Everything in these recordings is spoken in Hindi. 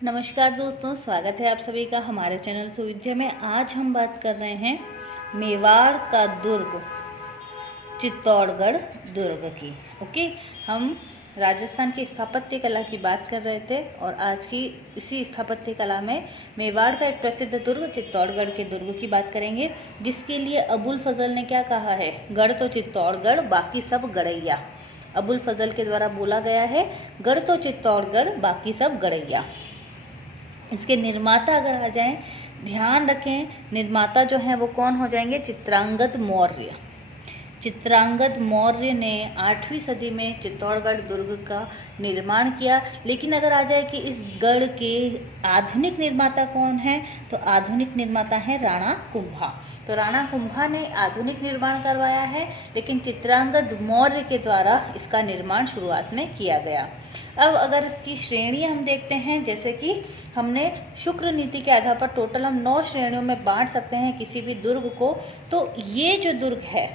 नमस्कार दोस्तों, स्वागत है आप सभी का हमारे चैनल सुविद्या में। आज हम बात कर रहे हैं मेवाड़ का दुर्ग चित्तौड़गढ़ दुर्ग की। ओके, हम राजस्थान की स्थापत्य कला की बात कर रहे थे और आज की इसी स्थापत्य कला में मेवाड़ का एक प्रसिद्ध दुर्ग चित्तौड़गढ़ के दुर्ग की बात करेंगे, जिसके लिए अबुल फजल ने क्या कहा है, गढ़ तो चित्तौड़गढ़ बाकी सब गड़ैया। अबुल फजल के द्वारा बोला गया है, गढ़ तो चित्तौड़गढ़ बाकी सब गड़ैया। इसके निर्माता अगर आ जाएं, ध्यान रखें, निर्माता जो है वो कौन हो जाएंगे, चित्रांगद मौर्य। चित्रांगद मौर्य ने 8वीं सदी में चित्तौड़गढ़ दुर्ग का निर्माण किया। लेकिन अगर आ जाए कि इस गढ़ के आधुनिक निर्माता कौन है, तो आधुनिक निर्माता है राणा कुंभा। तो राणा कुंभा ने आधुनिक निर्माण करवाया है, लेकिन चित्रांगद मौर्य के द्वारा इसका निर्माण शुरुआत में किया गया। अब अगर इसकी श्रेणियां हम देखते हैं, जैसे कि हमने शुक्र नीति के आधार पर टोटल हम 9 श्रेणियों में बांट सकते हैं किसी भी दुर्ग को। तो ये जो दुर्ग है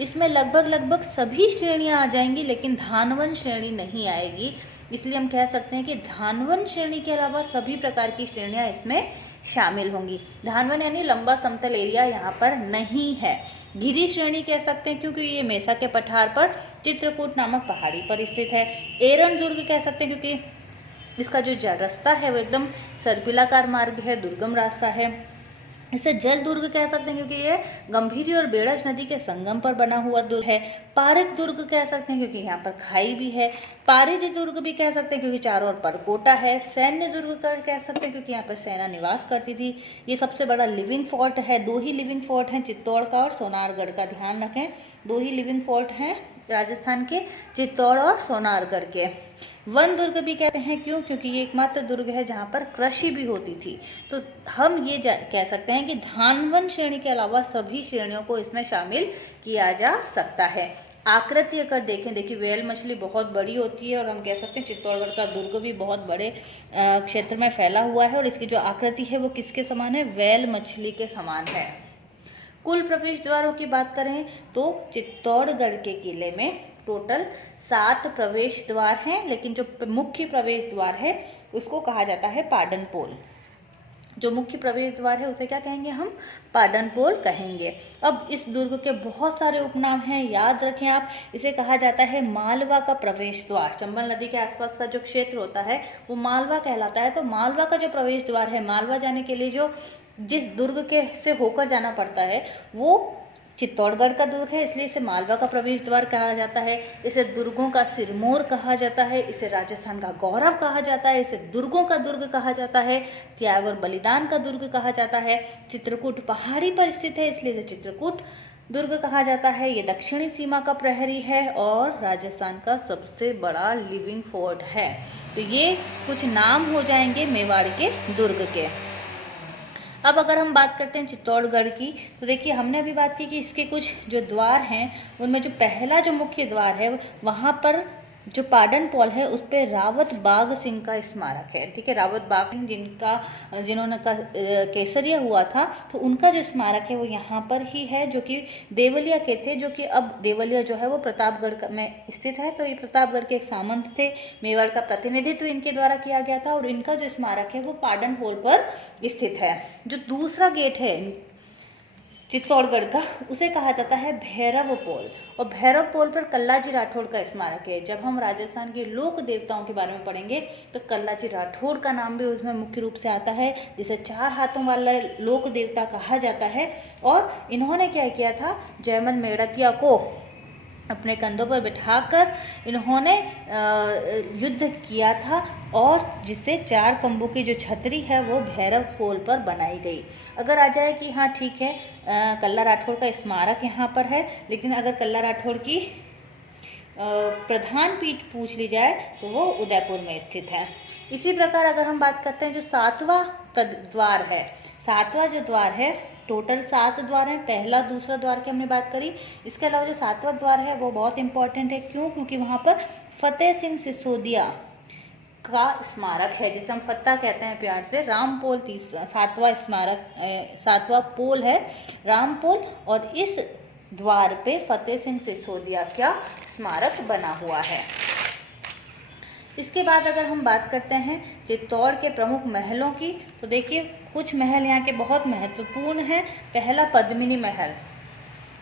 इसमें लगभग सभी श्रेणियां आ जाएंगी, लेकिन धानवन श्रेणी नहीं आएगी। इसलिए हम कह सकते हैं कि धानवन श्रेणी के अलावा सभी प्रकार की श्रेणियां इसमें शामिल होंगी। धानवन यानी लंबा समतल एरिया यहाँ पर नहीं है। घिरी श्रेणी कह सकते हैं क्योंकि ये मेसा के पठार पर चित्रकूट नामक पहाड़ी पर स्थित है। एरण दुर्ग कह सकते हैं क्योंकि इसका जो रास्ता है वो एकदम सर्पिलाकार मार्ग है, दुर्गम रास्ता है। इसे जल दुर्ग कह सकते हैं क्योंकि ये गंभीरी और बेड़ज नदी के संगम पर बना हुआ दुर्ग है। पारक दुर्ग कह सकते हैं क्योंकि यहाँ पर खाई भी है। पारिधि दुर्ग भी कह सकते हैं क्योंकि चारों ओर परकोटा है। सैन्य दुर्ग कह सकते हैं क्योंकि यहाँ पर सेना निवास करती थी। ये सबसे बड़ा लिविंग फोर्ट है। 2 ही लिविंग फोर्ट हैं, चित्तौड़ का और सोनारगढ़ का, ध्यान रखें। 2 ही लिविंग फोर्ट हैं राजस्थान के, चित्तौड़ और सोनारगढ़ के। वन दुर्ग भी कहते हैं, क्यों? क्योंकि ये एकमात्र दुर्ग है जहाँ पर कृषि भी होती थी। तो हम ये कह सकते हैं कि धानवन श्रेणी के अलावा सभी श्रेणियों को इसमें शामिल किया जा सकता है। आकृति अगर देखिए व्हेल मछली बहुत बड़ी होती है और हम कह सकते हैं चित्तौड़गढ़ का दुर्ग भी बहुत बड़े क्षेत्र में फैला हुआ है और इसकी जो आकृति है वो किसके समान है, व्हेल मछली के समान है। कुल प्रवेश द्वारों की बात करें तो चित्तौड़गढ़ के किले में टोटल 7 प्रवेश द्वार हैं, लेकिन जो मुख्य प्रवेश द्वार है उसको कहा जाता है पाडन पोल। जो मुख्य प्रवेश द्वार है उसे क्या कहेंगे हम, पाडन पोल कहेंगे। अब इस दुर्ग के बहुत सारे उपनाम हैं, याद रखें आप। इसे कहा जाता है मालवा का प्रवेश द्वार। चंबल नदी के आसपास का जो क्षेत्र होता है वो मालवा कहलाता है। तो मालवा का जो प्रवेश द्वार है, मालवा जाने के लिए जो जिस दुर्ग के से होकर जाना पड़ता है वो चित्तौड़गढ़ का दुर्ग है, इसलिए इसे मालवा का प्रवेश द्वार कहा जाता है। इसे दुर्गों का सिरमौर कहा जाता है, इसे राजस्थान का गौरव कहा जाता है, इसे दुर्गों का दुर्ग कहा जाता है, त्याग और बलिदान का दुर्ग कहा जाता है। चित्रकूट पहाड़ी पर स्थित है, इसलिए इसे चित्रकूट दुर्ग कहा जाता है। ये दक्षिणी सीमा का प्रहरी है और राजस्थान का सबसे बड़ा लिविंग फोर्ट है। तो ये कुछ नाम हो जाएंगे मेवाड़ के दुर्ग के। अब अगर हम बात करते हैं चित्तौड़गढ़ की, तो देखिए हमने अभी बात की कि इसके कुछ जो द्वार हैं उनमें जो पहला जो मुख्य द्वार है वहाँ पर जो पाडन पोल है उस पर रावत बाघ सिंह का स्मारक है। ठीक है, रावत बाघ सिंह जिन्होंने केसरिया हुआ था, तो उनका जो स्मारक है वो यहाँ पर ही है, जो कि देवलिया के थे, जो कि अब देवलिया जो है वो प्रतापगढ़ में स्थित है। तो ये प्रतापगढ़ के एक सामंत थे, मेवाड़ का प्रतिनिधित्व इनके द्वारा किया गया था और इनका जो स्मारक है वो पाडन पोल पर स्थित है। जो दूसरा गेट है चित्तौड़गढ़ का उसे कहा जाता है भैरव पोल, और भैरव पोल पर कल्लाजी राठौड़ का स्मारक है। जब हम राजस्थान के लोक देवताओं के बारे में पढ़ेंगे तो कल्लाजी राठौड़ का नाम भी उसमें मुख्य रूप से आता है, जिसे 4 हाथों वाला लोक देवता कहा जाता है। और इन्होंने क्या किया था, जयमल मेड़तिया को अपने कंधों पर बिठाकर इन्होंने युद्ध किया था और जिससे 4 खंभों की जो छतरी है वो भैरव पोल पर बनाई गई। अगर आ जाए कि हाँ ठीक है, कल्ला राठौड़ का स्मारक यहाँ पर है, लेकिन अगर कल्ला राठौड़ की प्रधान पीठ पूछ ली जाए तो वो उदयपुर में स्थित है। इसी प्रकार अगर हम बात करते हैं जो 7वां द्वार है, 7वां जो द्वार है, टोटल 7 द्वार हैं, पहला दूसरा द्वार की हमने बात करी। इसके अलावा जो 7वां द्वार है वो बहुत इंपॉर्टेंट है, क्यों? क्योंकि वहाँ पर फतेह सिंह सिसोदिया का स्मारक है, जिसे हम फत्ता कहते हैं प्यार से। राम पोल 7वां स्मारक, 7वां पोल है राम पोल, और इस द्वार पे फतेह सिंह सिसोदिया का स्मारक बना हुआ है। इसके बाद अगर हम बात करते हैं चित्तौड़ के प्रमुख महलों की, तो देखिए कुछ महल यहाँ के बहुत महत्वपूर्ण हैं। पहला पद्मिनी महल,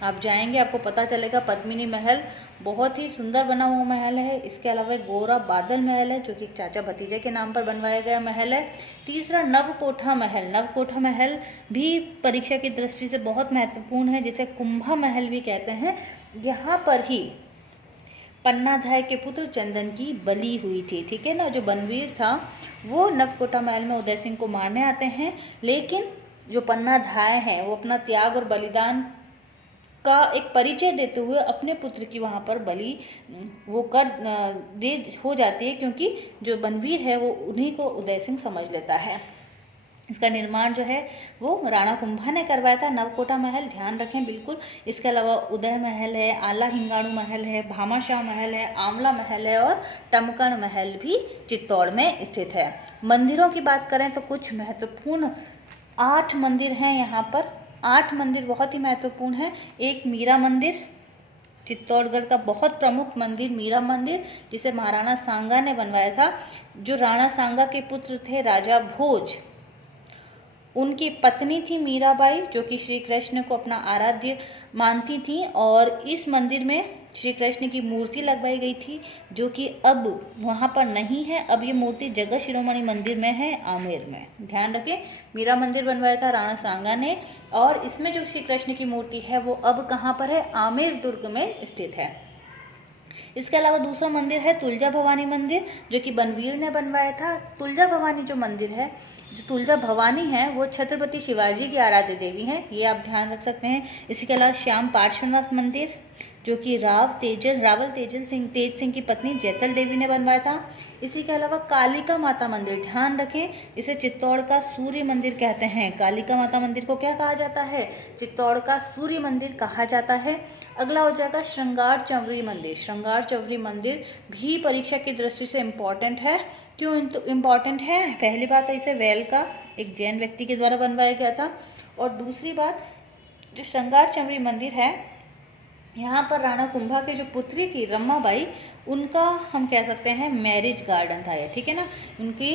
आप जाएंगे आपको पता चलेगा पद्मिनी महल बहुत ही सुंदर बना हुआ महल है। इसके अलावा गोरा बादल महल है जो कि चाचा भतीजे के नाम पर बनवाया गया महल है। तीसरा नवकोठा महल, नवकोठा महल भी परीक्षा की दृष्टि से बहुत महत्वपूर्ण है, जिसे कुंभा महल भी कहते हैं। यहाँ पर ही पन्नाधाय के पुत्र चंदन की बलि हुई थी, ठीक है ना। जो बनवीर था वो नवकोठा महल में उदय सिंह को मारने आते हैं, लेकिन जो पन्नाधाय हैं वो अपना त्याग और बलिदान का एक परिचय देते हुए अपने पुत्र की वहाँ पर बलि वो कर दे हो जाती है, क्योंकि जो बनवीर है वो उन्हीं को उदय सिंह समझ लेता है। इसका निर्माण जो है वो राणा कुंभा ने करवाया था, नवकोटा महल, ध्यान रखें बिल्कुल। इसके अलावा उदय महल है, आला हिंगाणु महल है, भामाशाह महल है, आमला महल है और टमकण महल भी चित्तौड़ में स्थित है। मंदिरों की बात करें तो कुछ महत्वपूर्ण 8 मंदिर हैं यहाँ पर। 8 मंदिर बहुत ही महत्वपूर्ण है। एक मीरा मंदिर, चित्तौड़गढ़ का बहुत प्रमुख मंदिर मीरा मंदिर, जिसे महाराणा सांगा ने बनवाया था। जो राणा सांगा के पुत्र थे राजा भोज, उनकी पत्नी थी मीराबाई, जो कि श्री कृष्ण को अपना आराध्य मानती थी। और इस मंदिर में श्री कृष्ण की मूर्ति लगवाई गई थी, जो कि अब वहाँ पर नहीं है। अब ये मूर्ति जगत शिरोमणि मंदिर में है, आमेर में। ध्यान रखें, मीरा मंदिर बनवाया था राणा सांगा ने, और इसमें जो श्री कृष्ण की मूर्ति है वो अब कहाँ पर है, आमेर दुर्ग में स्थित है। इसके अलावा दूसरा मंदिर है तुलजा भवानी मंदिर, जो कि बनवीर ने बनवाया था। तुलजा भवानी जो मंदिर है, जो तुलजा भवानी है, वो छत्रपति शिवाजी की आराध्य देवी हैं, ये आप ध्यान रख सकते हैं। इसी के अलावा श्याम पार्श्वनाथ मंदिर, जो कि रावल तेज सिंह की पत्नी जैतल देवी ने बनवाया था। इसी के अलावा कालिका माता मंदिर, ध्यान रखें, इसे चित्तौड़ का सूर्य मंदिर कहते हैं। कालिका माता मंदिर को क्या कहा जाता है, चित्तौड़ का सूर्य मंदिर कहा जाता है। अगला हो जाएगा श्रृंगार चंवरी मंदिर। श्रृंगार चंवरी मंदिर भी परीक्षा की दृष्टि से इम्पॉर्टेंट है। क्यों इम्पॉर्टेंट है, पहली बात है इसे वेल का एक जैन व्यक्ति के द्वारा बनवाया गया था, और दूसरी बात जो श्रृंगार चंवरी मंदिर है, यहाँ पर राणा कुंभा के जो पुत्री थी रमाबाई, उनका हम कह सकते हैं मैरिज गार्डन था ये, ठीक है ना। उनकी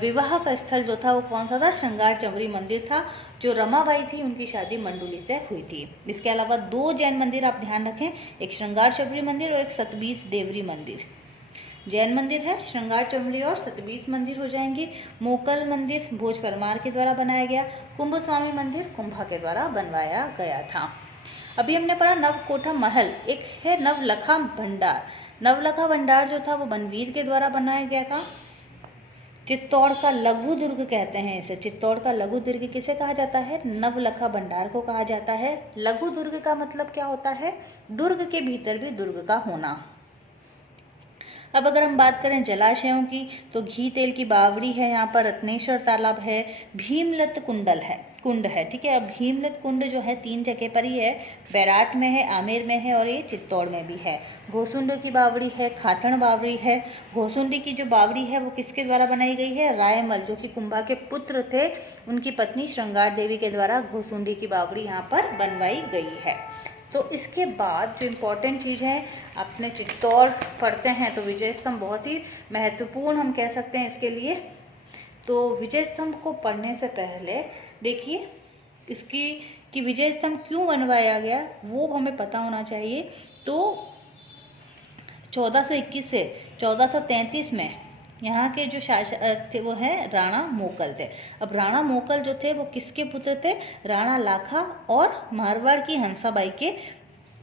विवाह का स्थल जो था वो कौन सा था, श्रृंगार चंवरी मंदिर था। जो रमाबाई थी उनकी शादी मंडुली से हुई थी। इसके अलावा 2 जैन मंदिर आप ध्यान रखें, एक श्रृंगार चंवरी मंदिर और एक सतबीस देवरी मंदिर। जैन मंदिर है श्रृंगार चंवरी और सतबीस मंदिर हो जाएंगे। मोकल मंदिर भोज परमार के द्वारा बनाया गया। कुंभ स्वामी मंदिर कुंभा के द्वारा बनवाया गया था। अभी हमने पढ़ा नवकोठा महल, एक है नवलखा भंडार। नवलखा भंडार जो था वो बनवीर के द्वारा बनाया गया था। चित्तौड़ का लघु दुर्ग कहते हैं इसे। चित्तौड़ का लघु दुर्ग किसे कहा जाता है, नवलखा भंडार को कहा जाता है। लघु दुर्ग का मतलब क्या होता है, दुर्ग के भीतर भी दुर्ग का होना। अब अगर हम बात करें जलाशयों की, तो घी तेल की बावड़ी है यहाँ पर, रत्नेश्वर तालाब है, भीमलत कुंड है, ठीक है। अब भीमलत कुंड जो है 3 जगह पर ही है, बैराट में है, आमेर में है और ये चित्तौड़ में भी है। घोसुंड की बावड़ी है, खाथण बावड़ी है। घोसुंडी की जो बावड़ी है वो किसके द्वारा बनाई गई है, रायमल, जो कि कुंभा के पुत्र थे, उनकी पत्नी श्रृंगार देवी के द्वारा घोसुंडी की बावड़ी यहाँ पर बनवाई गई है। तो इसके बाद जो इम्पोर्टेंट चीज़ है, अपने चित्तौड़ पढ़ते हैं तो विजय स्तंभ बहुत ही महत्वपूर्ण हम कह सकते हैं इसके लिए। तो विजय स्तंभ को पढ़ने से पहले देखिए इसकी कि विजय स्तंभ क्यों बनवाया गया वो हमें पता होना चाहिए। तो 1421 से 1433 में यहाँ के जो शासक थे वो है राणा मोकल थे। अब राणा मोकल जो थे वो किसके पुत्र थे, राणा लाखा और मारवाड़ की हंसाबाई के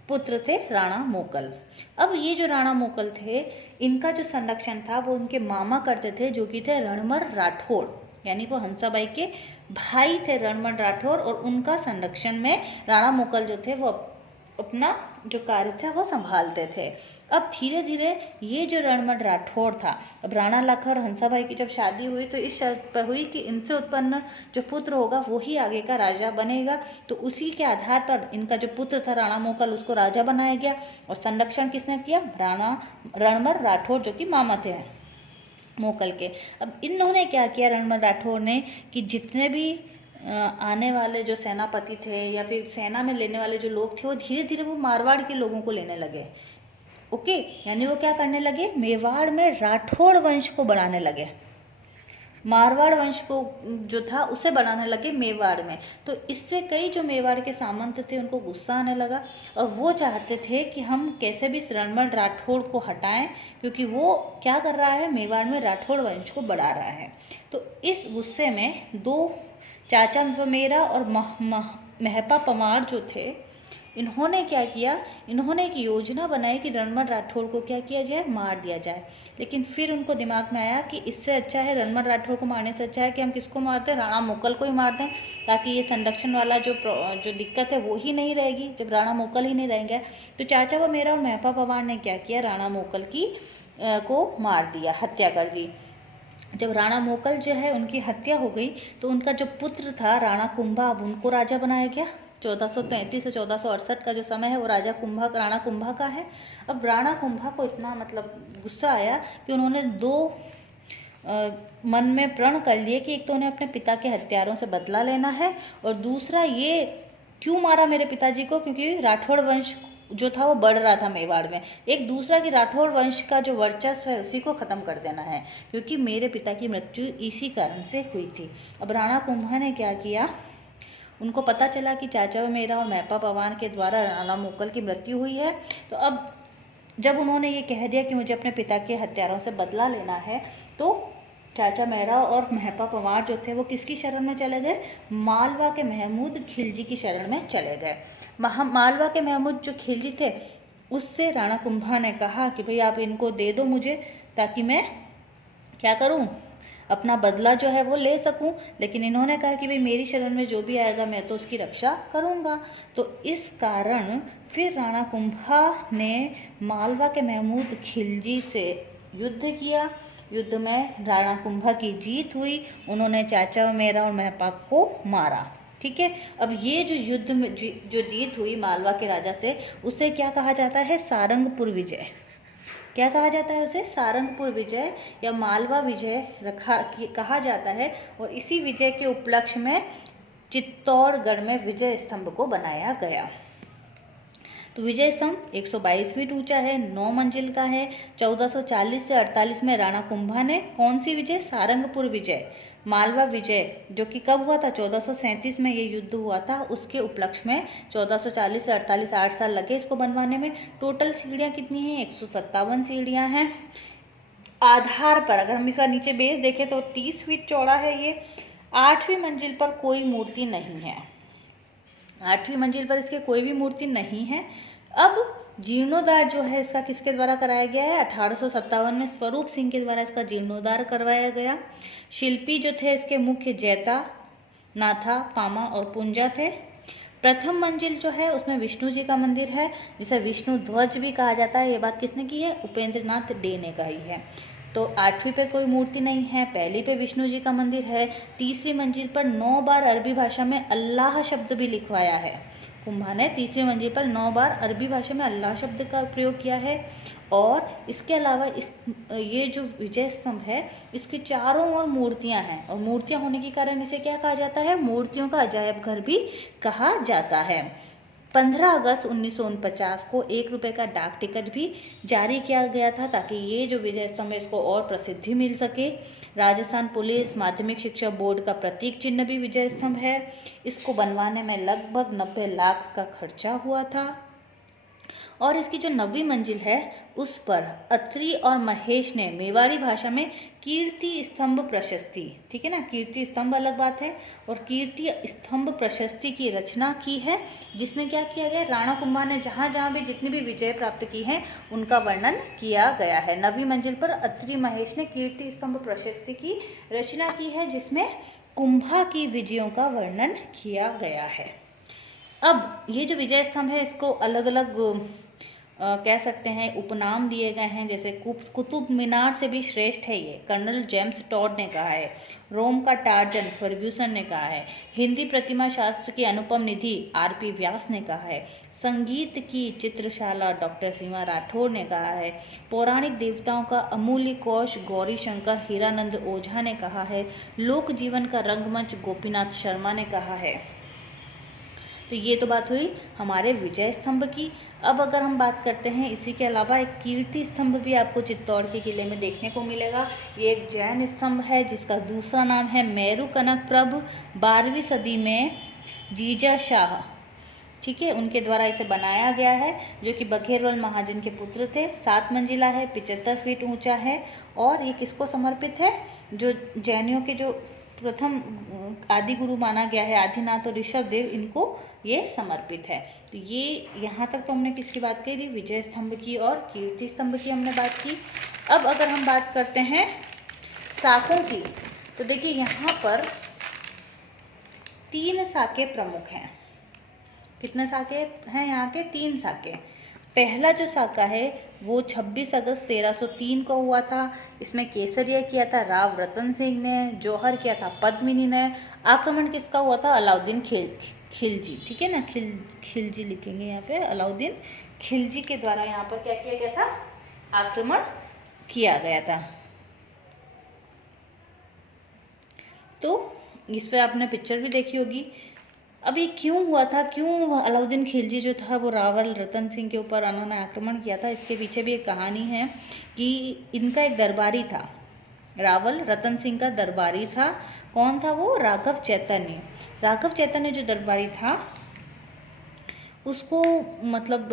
पुत्र थे राणा मोकल। अब ये जो राणा मोकल थे, इनका जो संरक्षण था वो उनके मामा करते थे, जो कि थे रणमल राठौड़, यानी वो हंसाबाई के भाई थे रणमल राठौड़, और उनका संरक्षण में राणा मोकल जो थे वो अपना जो कार्य था वो संभालते थे। अब धीरे धीरे ये जो रणमल राठौड़ था, अब राणा लाखा और हंसाबाई की जब शादी हुई तो इस शर्त पर हुई कि इनसे उत्पन्न जो पुत्र होगा वो ही आगे का राजा बनेगा। तो उसी के आधार पर इनका जो पुत्र था राणा मोकल, उसको राजा बनाया गया। और संरक्षण किसने किया, रणमल राठौड़, जो कि मामा थे मोकल के। अब इन्होंने क्या किया रणमल राठौड़ ने, कि जितने भी आने वाले जो सेनापति थे या फिर सेना में लेने वाले जो लोग थे, वो धीरे धीरे वो मारवाड़ के लोगों को लेने लगे। ओके, यानी वो क्या करने लगे, मेवाड़ में राठौड़ वंश को बढ़ाने लगे, मारवाड़ वंश को जो था उसे बढ़ाने लगे मेवाड़ में। तो इससे कई जो मेवाड़ के सामंत थे उनको गुस्सा आने लगा और वो चाहते थे कि हम कैसे भी रणमल राठौड़ को हटाएं, क्योंकि वो क्या कर रहा है, मेवाड़ में राठौड़ वंश को बढ़ा रहा है। तो इस गुस्से में दो चाचा मेरा और महपा पवार जो थे, इन्होंने क्या किया, इन्होंने एक योजना बनाई कि रणमल राठौड़ को क्या किया जाए, मार दिया जाए। लेकिन फिर उनको दिमाग में आया कि इससे अच्छा है, रणमल राठौड़ को मारने से अच्छा है कि हम किसको मारते हैं, राणा मोकल को ही मार दें, ताकि ये संरक्षण वाला जो दिक्कत है वो ही नहीं रहेगी जब राणा मोकल ही नहीं रहेंगे। तो चाचा वो मेरा और महपा पवार ने क्या किया, राणा मोकल को मार दिया, हत्या कर दी। जब राणा मोकल जो है उनकी हत्या हो गई तो उनका जो पुत्र था राणा कुंभा, अब उनको राजा बनाया गया। 1433 से 1468 का जो समय है वो राणा कुंभा का है। अब राणा कुंभा को इतना मतलब गुस्सा आया कि उन्होंने मन में प्रण कर लिए कि एक तो उन्हें अपने पिता के हत्यारों से बदला लेना है और दूसरा ये क्यों मारा मेरे पिताजी को, क्योंकि राठौड़ वंश जो था वो बढ़ रहा था मेवाड़ में। एक दूसरा कि राठौड़ वंश का जो वर्चस्व है उसी को खत्म कर देना है, क्योंकि मेरे पिता की मृत्यु इसी कारण से हुई थी। अब राणा कुंभा ने क्या किया, उनको पता चला कि चाचा मेरा और महपा पवार के द्वारा राणा मोकल की मृत्यु हुई है। तो अब जब उन्होंने ये कह दिया कि मुझे अपने पिता के हत्यारों से बदला लेना है, तो चाचा मेहरा और महपा पवार जो थे वो किसकी शरण में चले गए, मालवा के महमूद खिलजी की शरण में चले गए। मालवा के महमूद जो खिलजी थे उससे राणा कुंभा ने कहा कि भाई आप इनको दे दो मुझे, ताकि मैं क्या करूं, अपना बदला जो है वो ले सकूं। लेकिन इन्होंने कहा कि भाई मेरी शरण में जो भी आएगा मैं तो उसकी रक्षा करूंगा। तो इस कारण फिर राणा कुंभा ने मालवा के महमूद खिलजी से युद्ध किया। युद्ध में राणा कुंभा की जीत हुई, उन्होंने चाचा मेरा और महपाक को मारा। ठीक है, अब ये जो युद्ध में जो जीत हुई मालवा के राजा से, उसे क्या कहा जाता है, सारंगपुर विजय। क्या कहा जाता है उसे, सारंगपुर विजय या मालवा विजय कहा जाता है। और इसी विजय के उपलक्ष्य में चित्तौड़गढ़ में विजय स्तंभ को बनाया गया। तो विजय स्तंभ 122 फीट ऊंचा है, 9 मंजिल का है। 1440 से 48 में राणा कुंभा ने कौन सी विजय, सारंगपुर विजय, मालवा विजय, जो कि कब हुआ था, 1437 में ये युद्ध हुआ था, उसके उपलक्ष्य में 1440 से 48 8 साल लगे इसको बनवाने में। टोटल सीढ़ियाँ कितनी हैं, 157 सीढ़ियाँ हैं। आधार पर अगर हम इसका नीचे बेस देखें तो 30 फीट चौड़ा है ये। 8वीं मंजिल पर कोई मूर्ति नहीं है, 8वीं मंजिल पर इसके कोई भी मूर्ति नहीं है। अब जीर्णोद्धार जो है इसका किसके द्वारा कराया गया है, 1857 में स्वरूप सिंह के द्वारा इसका जीर्णोद्धार करवाया गया। शिल्पी जो थे इसके मुख्य जैता, नाथा, पामा और पुंजा थे। प्रथम मंजिल जो है उसमें विष्णु जी का मंदिर है, जिसे विष्णु ध्वज भी कहा जाता है। ये बात किसने की है, उपेंद्र नाथ डे ने कही है। तो 8वीं पे कोई मूर्ति नहीं है, पहली पे विष्णु जी का मंदिर है। तीसरी मंजिल पर 9 बार अरबी भाषा में अल्लाह शब्द भी लिखवाया है। कुंभा ने तीसरी मंजिल पर 9 बार अरबी भाषा में अल्लाह शब्द का प्रयोग किया है। और इसके अलावा ये जो विजय स्तंभ है इसके चारों ओर मूर्तियां हैं, और मूर्तियां होने के कारण इसे क्या कहा जाता है, मूर्तियों का अजायब घर भी कहा जाता है। 15 अगस्त 1949 को 1 रुपये का डाक टिकट भी जारी किया गया था, ताकि ये जो विजय स्तंभ है इसको और प्रसिद्धि मिल सके। राजस्थान पुलिस माध्यमिक शिक्षा बोर्ड का प्रतीक चिन्ह भी विजय स्तंभ है। इसको बनवाने में लगभग 90 लाख का खर्चा हुआ था। और इसकी जो 9वीं मंजिल है उस पर अत्रि और महेश ने मेवाड़ी भाषा में कीर्ति स्तंभ प्रशस्ति, ठीक है ना, कीर्ति स्तंभ अलग बात है, और कीर्ति स्तंभ प्रशस्ति की रचना की है, जिसमें क्या किया गया, राणा कुंभा ने जहाँ जहाँ भी जितनी भी विजय प्राप्त की है उनका वर्णन किया गया है। 9वीं मंजिल पर अत्रि महेश ने कीर्ति स्तंभ प्रशस्ति की रचना की है, जिसमें कुंभा की विजयों का वर्णन किया गया है। अब ये जो विजय स्तंभ है इसको अलग अलग कह सकते हैं उपनाम दिए गए हैं, जैसे कुतुब मीनार से भी श्रेष्ठ है ये, कर्नल जेम्स टॉड ने कहा है। रोम का टार्जन फर्ग्यूसन ने कहा है। हिंदी प्रतिमा शास्त्र की अनुपम निधि आरपी व्यास ने कहा है। संगीत की चित्रशाला डॉक्टर सीमा राठौर ने कहा है। पौराणिक देवताओं का अमूल्य कोश गौरी शंकर हीरानंद ओझा ने कहा है। लोक जीवन का रंगमंच गोपीनाथ शर्मा ने कहा है। तो ये तो बात हुई हमारे विजय स्तंभ की। अब अगर हम बात करते हैं, इसी के अलावा एक कीर्ति स्तंभ भी आपको चित्तौड़ के किले में देखने को मिलेगा। ये एक जैन स्तंभ है जिसका दूसरा नाम है मेरु कनक प्रभ। 12वीं सदी में जीजा शाह, ठीक है, उनके द्वारा इसे बनाया गया है, जो कि बघेरवाल महाजन के पुत्र थे। 7 मंजिला है, 75 फीट ऊंचा है। और ये किसको समर्पित है? जो जैनियों के जो प्रथम आदि गुरु माना गया है आदिनाथ और ऋषभ देव, इनको ये समर्पित है। तो ये यहाँ तक तो हमने किसकी बात करी? विजय स्तंभ की और कीर्ति स्तंभ की हमने बात की। अब अगर हम बात करते हैं साकों की, तो देखिए यहाँ पर 3 साके प्रमुख हैं। कितने साके हैं यहाँ के? 3 साके। पहला जो साका है वो 26 अगस्त 1303 को हुआ था। इसमें केसरिया किया था राव रतन सिंह ने, जौहर किया था पद्मिनी ने। आक्रमण किसका हुआ था? अलाउद्दीन खिलजी, ठीक है ना, खिलजी लिखेंगे यहाँ पे, अलाउद्दीन खिलजी के द्वारा यहाँ पर क्या किया गया था? आक्रमण किया गया था। तो इस पे आपने पिक्चर भी देखी होगी। अब ये क्यों हुआ था? क्यों अलाउद्दीन खिलजी जो था वो रावल रतन सिंह के ऊपर उन्होंने आक्रमण किया था? इसके पीछे भी एक कहानी है कि इनका एक दरबारी था, रावल रतन सिंह का दरबारी था। कौन था वो? राघव चैतन्य। राघव चैतन्य जो दरबारी था उसको मतलब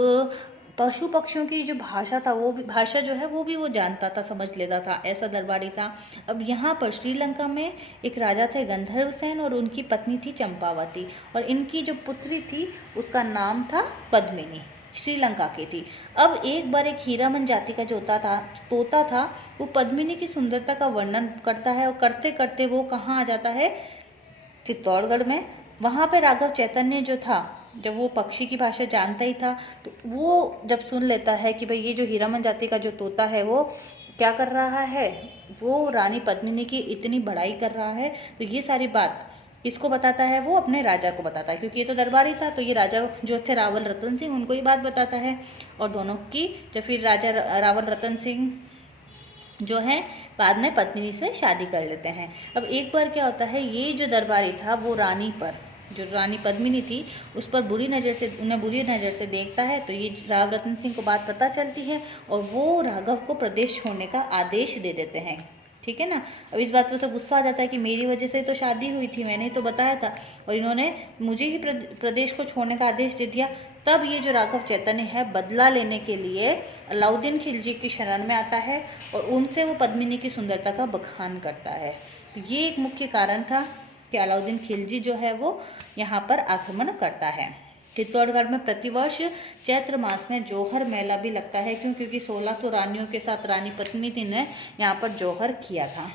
पशु पक्षियों की जो भाषा था, वो भी भाषा जो है वो भी वो जानता था, समझ लेता था, ऐसा दरबारी था। अब यहाँ पर श्रीलंका में एक राजा थे गंधर्व सेन और उनकी पत्नी थी चंपावती, और इनकी जो पुत्री थी उसका नाम था पद्मिनी, श्रीलंका की थी। अब एक बार एक हीरामन जाति का जो तोता था वो पद्मिनी की सुंदरता का वर्णन करता है, और करते करते वो कहाँ आ जाता है? चित्तौड़गढ़ में। वहाँ पे राघव चैतन्य जो था, जब वो पक्षी की भाषा जानता ही था, तो वो जब सुन लेता है कि भाई ये जो हीरामन जाति का जो तोता है वो क्या कर रहा है, वो रानी पद्मिनी की इतनी बड़ाई कर रहा है, तो ये सारी बात किसको बताता है? वो अपने राजा को बताता है, क्योंकि ये तो दरबारी था, तो ये राजा जो थे रावल रतन सिंह, उनको ये बात बताता है। और दोनों की जब फिर राजा रावल रतन सिंह जो है बाद में पद्मिनी से शादी कर लेते हैं। अब एक बार क्या होता है, ये जो दरबारी था वो रानी पर, जो रानी पद्मिनी थी उस पर उन्हें बुरी नज़र से देखता है। तो ये राव रतन सिंह को बात पता चलती है और वो राघव को प्रदेश छोड़ने का आदेश दे देते हैं, ठीक है ना। अब इस बात पर उसे गुस्सा आ जाता है कि मेरी वजह से तो शादी हुई थी, मैंने तो बताया था, और इन्होंने मुझे ही प्रदेश को छोड़ने का आदेश दे दिया। तब ये जो राघव चैतन्य है बदला लेने के लिए अलाउद्दीन खिलजी की शरण में आता है और उनसे वो पद्मिनी की सुंदरता का बखान करता है। तो ये एक मुख्य कारण था कि अलाउद्दीन खिलजी जो है वो यहाँ पर आक्रमण करता है। चित्तौड़गढ़ में प्रतिवर्ष चैत्र मास में जौहर मेला भी लगता है। क्यों? क्योंकि 1600 रानियों के साथ रानी पद्मिनी ने यहाँ पर जौहर किया था।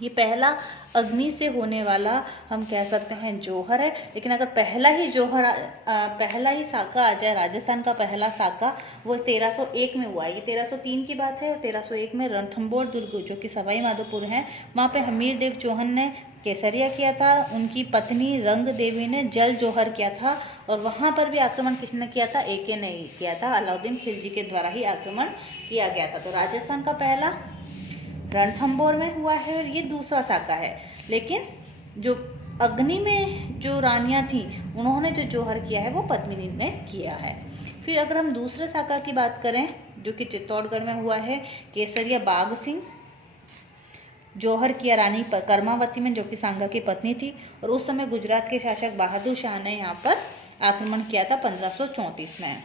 ये पहला अग्नि से होने वाला हम कह सकते हैं जौहर है। लेकिन अगर पहला ही साका आ जाए, राजस्थान का पहला साका, वो 1301 में हुआ है। ये 1303 की बात है, और 1301 में रणथंभौर दुर्ग जो कि सवाई माधोपुर है, वहाँ पे हमीर देव चौहान ने केसरिया किया था। उनकी पत्नी रंग देवी ने जल जौहर किया था, और वहाँ पर भी आक्रमण किसने किया था? एके ने ही किया था, अलाउद्दीन खिलजी के द्वारा ही आक्रमण किया गया था। तो राजस्थान का पहला रणथंभौर में हुआ है, और ये दूसरा साका है। लेकिन जो अग्नि में जो रानियां थी उन्होंने जो जौहर किया है वो पद्मिनी ने किया है। फिर अगर हम दूसरे साका की बात करें जो कि चित्तौड़गढ़ में हुआ है, केसरिया बाघ सिंह जौहर किया रानी कर्मावती में, जो कि सांगा की पत्नी थी, और उस समय गुजरात के शासक बहादुर शाह ने यहाँ पर आक्रमण किया था 1534 में।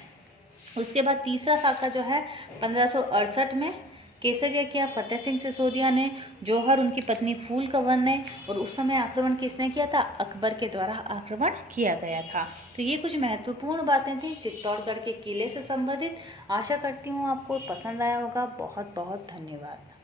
उसके बाद तीसरा साका जो है 1568 में केसरिया किया फतेह सिंह सिसोदिया ने, जौहर उनकी पत्नी फूल कंवर ने, और उस समय आक्रमण किसने किया था? अकबर के द्वारा आक्रमण किया गया था। तो ये कुछ महत्वपूर्ण बातें थी चित्तौड़गढ़ के किले से संबंधित। आशा करती हूँ आपको पसंद आया होगा। बहुत बहुत धन्यवाद।